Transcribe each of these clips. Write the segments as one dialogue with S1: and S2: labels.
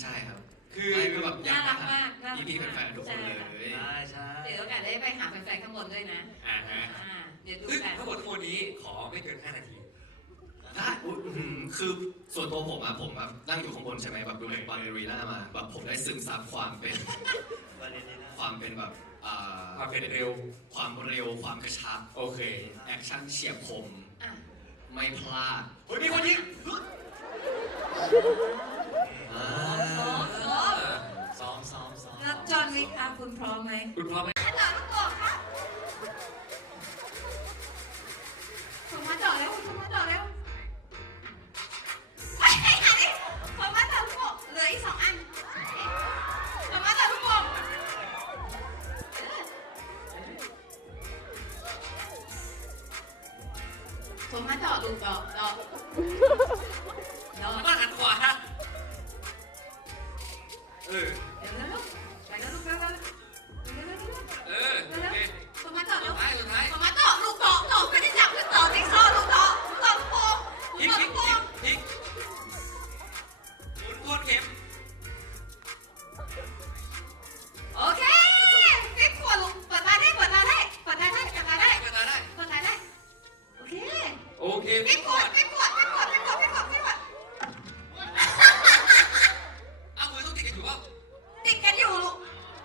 S1: ใช่ครับ
S2: คือ
S1: แบบ
S3: น่ารักมาก
S1: พี่แฟนๆทุกคนเลย
S2: ใช่
S3: เดี๋ยวโอกาสได้ไปหาแฟนๆข้างบนด้วยนะเดี๋ยวดู
S2: ซึ่ง
S3: กัน
S2: ทั้งหมดทั้งมวลนี้ขอไม่เกิน5 นาที
S1: ได้คือส่วนตัวผมแบบนั่งอยู่ข้างบนใช่ไหมแบบดูในบาเลรีน่ามาแบบผมได้ซึมซับความเป็นแบบ
S2: ความเป็นเร็ว
S1: ความกระชับ
S2: โอเค
S1: แอคชั่นเฉียบคมไม่พลาด
S2: เฮ้ยมีคนยิงซ้อม
S3: แล้วจอห์นวิกคุณพร้อมไหม
S2: คุณพร้อมไหม
S3: ต่อลูกโป่งครับผมมาต่อแล้วเฮ้ยอันนี้ผมมาต่อลูกโป่งเหลืออีก2 อันผมมาต่อลูกโป่งผมมาต่อลูกต่อ
S2: บ้านหันขวา
S3: เดี๋ยวนะลูกไปแล้วลูกแล้ว
S2: โอเค
S3: ผมมาต่อแล้ว
S2: สุดท้าย
S3: ผมมาต่อลูกต่อไม่ได้จับคือต่อจิ๊กซอว์ลูกต่อลูกโป่ง
S2: พลิกหมุนทวนเข็ม
S3: โอเคปิ๊กขวดลูกเปิดตาได้โอเคปิ๊กขวด
S2: เอามือต้องติดกันอยู่ป่ะ
S3: ติดกันอยู่ลูก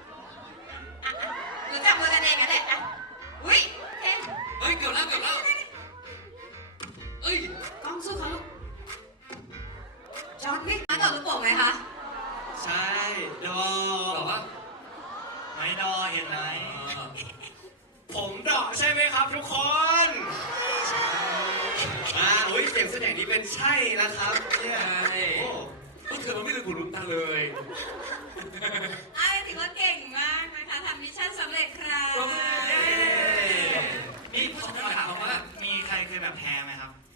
S3: หรือจับมือกันเองกันแหละอุ้ยเฮ้ย
S2: เกือบแล้วเอ้ย
S3: กล้องสู้เขาลูกจอร์ดวิกมาต่อลูกโป่งไหมคะ
S1: ใช่ดอ
S2: บอกว่า
S1: ไม่ดอเห็นไหมผมดอใช่ไหมครับทุกคนเสียงแสดงนี้เป็นใช่นะครับเนี่ย
S2: พวกเธอมันไม่เคยขุดหลุมตังเลย
S3: ถือว่าเก่งมากนะคะทำมิชชั่นสำเร็จครับ
S2: นี่ผู้ชมถามว่า
S1: มีใครเคยแบบแพ้ไหมครับ